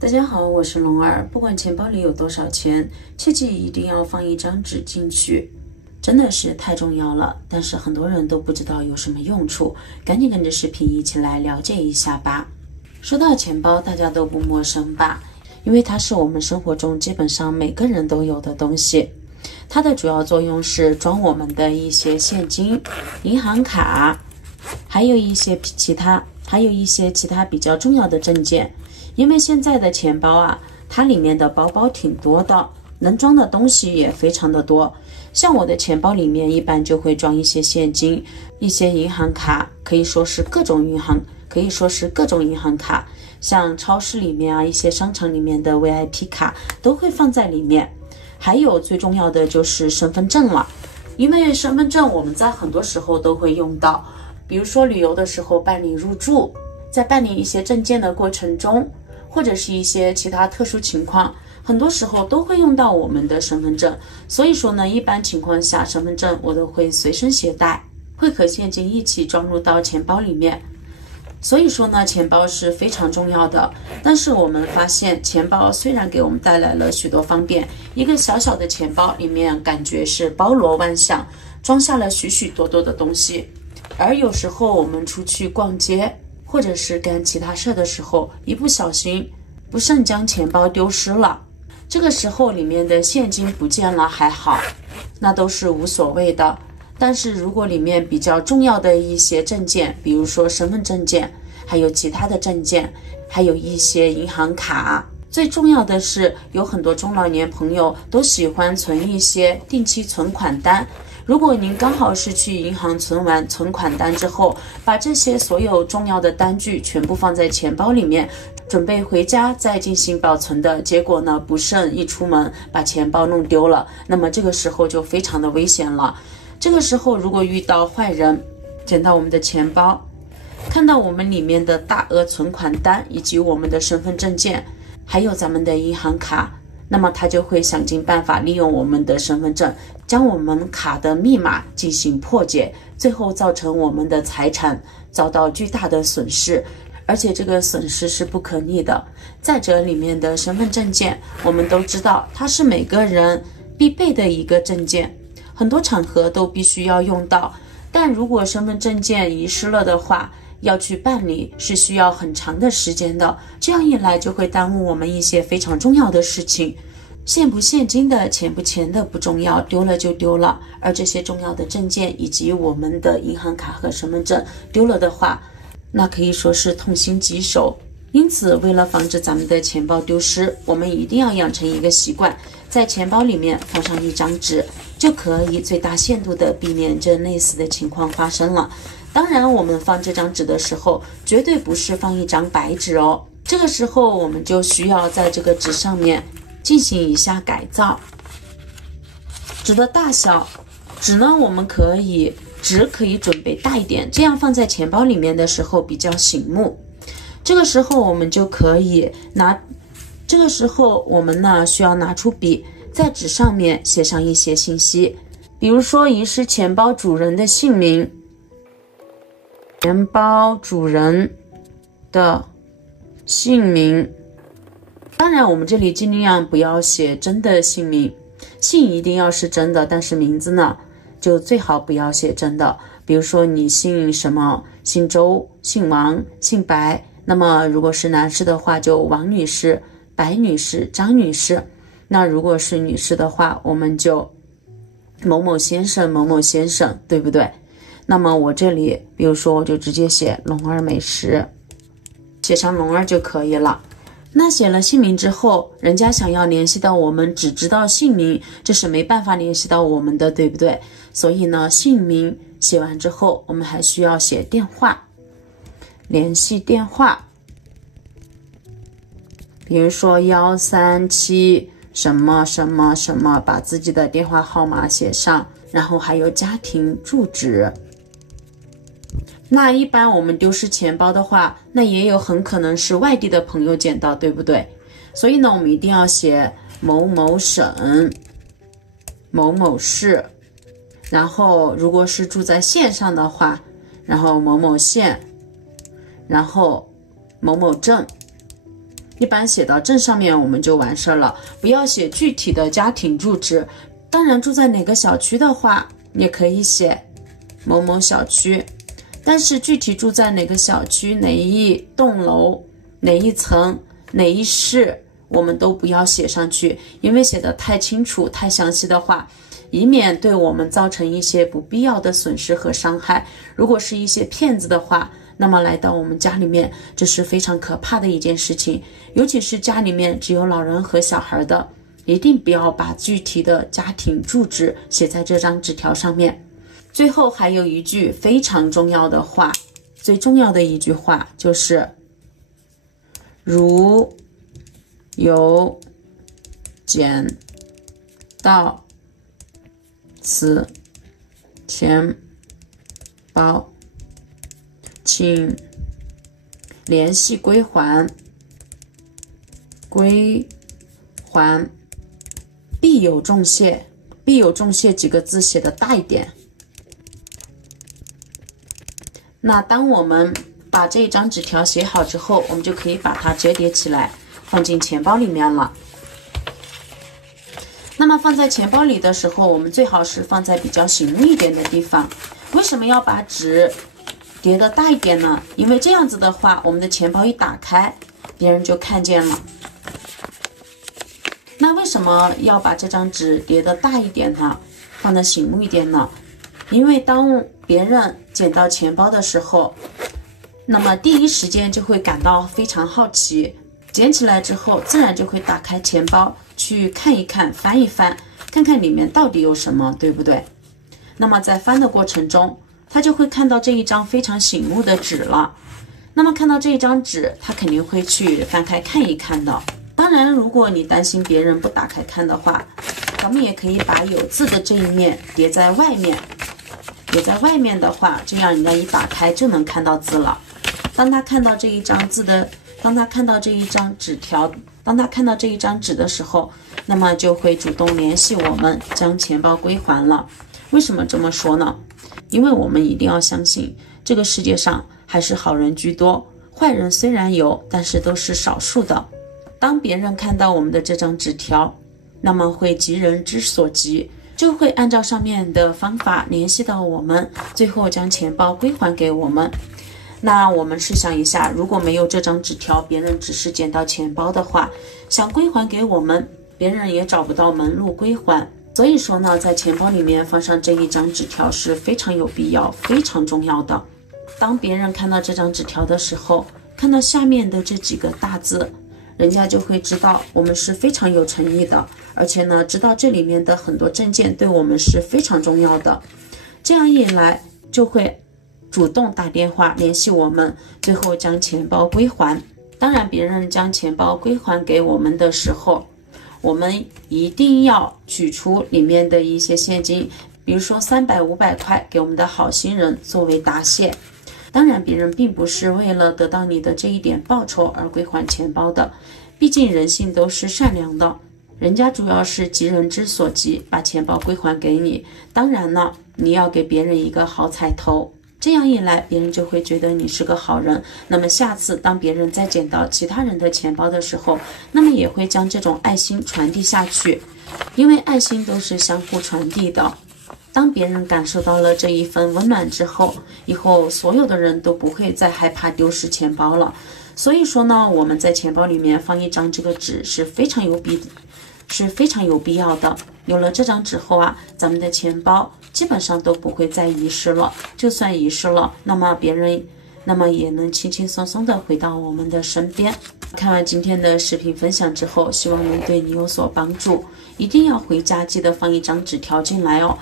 大家好，我是龙儿。不管钱包里有多少钱，切记一定要放一张纸进去，真的是太重要了。但是很多人都不知道有什么用处，赶紧跟着视频一起来了解一下吧。说到钱包，大家都不陌生吧？因为它是我们生活中基本上每个人都有的东西。它的主要作用是装我们的一些现金、银行卡，还有一些其他比较重要的证件。因为现在的钱包啊，它里面的包包挺多的，能装的东西也非常的多。像我的钱包里面一般就会装一些现金，一些银行卡，可以说是各种银行卡，像超市里面啊，一些商场里面的 VIP 卡都会放在里面。还有最重要的就是身份证了，因为身份证我们在很多时候都会用到，比如说旅游的时候办理入住，在办理一些证件的过程中，或者是一些其他特殊情况，很多时候都会用到我们的身份证。所以说呢，一般情况下身份证我都会随身携带，会和现金一起装入到钱包里面。所以说呢，钱包是非常重要的。但是我们发现，钱包虽然给我们带来了许多方便，一个小小的钱包里面感觉是包罗万象，装下了许许多多的东西。而有时候我们出去逛街，或者是干其他事的时候，一不小心不慎将钱包丢失了，这个时候里面的现金不见了还好，那都是无所谓的。但是如果里面比较重要的一些证件，比如说身份证件，还有其他的证件，还有一些银行卡，最重要的是有很多中老年朋友都喜欢存一些定期存款单。如果您刚好是去银行存完存款单之后，把这些所有重要的单据全部放在钱包里面，准备回家再进行保存的结果呢，不慎一出门把钱包弄丢了，那么这个时候就非常的危险了。这个时候如果遇到坏人捡到我们的钱包，看到我们里面的大额存款单以及我们的身份证件，还有咱们的银行卡，那么他就会想尽办法利用我们的身份证，将我们卡的密码进行破解，最后造成我们的财产遭到巨大的损失，而且这个损失是不可逆的。再者，里面的身份证件我们都知道，它是每个人必备的一个证件，很多场合都必须要用到。但如果身份证件遗失了的话，要去办理是需要很长的时间的，这样一来就会耽误我们一些非常重要的事情。现不现金的，钱不钱的不重要，丢了就丢了。而这些重要的证件以及我们的银行卡和身份证丢了的话，那可以说是痛心疾首。因此为了防止咱们的钱包丢失，我们一定要养成一个习惯，在钱包里面放上一张纸，就可以最大限度的避免这类似的情况发生了。当然我们放这张纸的时候，绝对不是放一张白纸哦，这个时候我们就需要在这个纸上面进行一下改造。纸的大小，纸呢我们可以准备大一点，这样放在钱包里面的时候比较醒目。这个时候我们呢需要拿出笔，在纸上面写上一些信息，比如说遗失钱包主人的姓名，钱包主人的姓名。当然我们这里尽量不要写真的姓名，姓一定要是真的，但是名字呢就最好不要写真的。比如说你姓什么，姓周、姓王、姓白，那么如果是男士的话就王女士、白女士、张女士，那如果是女士的话，我们就某某先生、某某先生，对不对？那么我这里比如说我就直接写龙儿美食，写上龙儿就可以了。那写了姓名之后，人家想要联系到我们只知道姓名，这是没办法联系到我们的，对不对？所以呢，姓名写完之后，我们还需要写电话，联系电话，比如说137什么什么什么，把自己的电话号码写上，然后还有家庭住址。那一般我们丢失钱包的话，那也有很可能是外地的朋友捡到，对不对？所以呢，我们一定要写某某省、某某市，然后如果是住在县上的话，然后某某县，然后某某镇，一般写到证上面我们就完事了，不要写具体的家庭住址。当然住在哪个小区的话，也可以写某某小区，但是具体住在哪个小区、哪一栋楼、哪一层、哪一室，我们都不要写上去，因为写得太清楚、太详细的话，以免对我们造成一些不必要的损失和伤害。如果是一些骗子的话，那么来到我们家里面，这是非常可怕的一件事情，尤其是家里面只有老人和小孩的，一定不要把具体的家庭住址写在这张纸条上面。最后还有一句非常重要的话，最重要的一句话就是如有捡到此钱包，请联系归还，必有重谢。必有重谢几个字写的大一点。那当我们把这一张纸条写好之后，我们就可以把它折叠起来放进钱包里面了。那么放在钱包里的时候，我们最好是放在比较醒目一点的地方。为什么要把纸叠得大一点呢？因为这样子的话，我们的钱包一打开，别人就看见了。那为什么要把这张纸叠得大一点呢？放得醒目一点呢？因为当别人捡到钱包的时候，那么第一时间就会感到非常好奇，捡起来之后自然就会打开钱包去看一看，翻一翻，看看里面到底有什么，对不对？那么在翻的过程中，他就会看到这一张非常醒目的纸了。那么看到这一张纸，他肯定会去翻开看一看的。当然，如果你担心别人不打开看的话，咱们也可以把有字的这一面叠在外面。叠在外面的话，这样人家一打开就能看到字了。当他看到这一张纸的时候，那么就会主动联系我们，将钱包归还了。为什么这么说呢？因为我们一定要相信，这个世界上还是好人居多，坏人虽然有，但是都是少数的。当别人看到我们的这张纸条，那么会急人之所急，就会按照上面的方法联系到我们，最后将钱包归还给我们。那我们试想一下，如果没有这张纸条，别人只是捡到钱包的话，想归还给我们，别人也找不到门路归还。所以说呢，在钱包里面放上这一张纸条是非常有必要、非常重要的。当别人看到这张纸条的时候，看到下面的这几个大字，人家就会知道我们是非常有诚意的，而且呢，知道这里面的很多证件对我们是非常重要的。这样一来，就会主动打电话联系我们，最后将钱包归还。当然，别人将钱包归还给我们的时候，我们一定要取出里面的一些现金，比如说300、500块给我们的好心人作为答谢。当然，别人并不是为了得到你的这一点报酬而归还钱包的，毕竟人性都是善良的，人家主要是急人之所急，把钱包归还给你。当然了，你要给别人一个好彩头，这样一来，别人就会觉得你是个好人。那么下次当别人再捡到其他人的钱包的时候，那么也会将这种爱心传递下去，因为爱心都是相互传递的。当别人感受到了这一份温暖之后，以后所有的人都不会再害怕丢失钱包了。所以说呢，我们在钱包里面放一张这个纸是非常有必要的。有了这张纸后啊，咱们的钱包基本上都不会再遗失了。就算遗失了，那么别人也能轻轻松松的回到我们的身边。看完今天的视频分享之后，希望能对你有所帮助。一定要回家记得放一张纸条进来哦。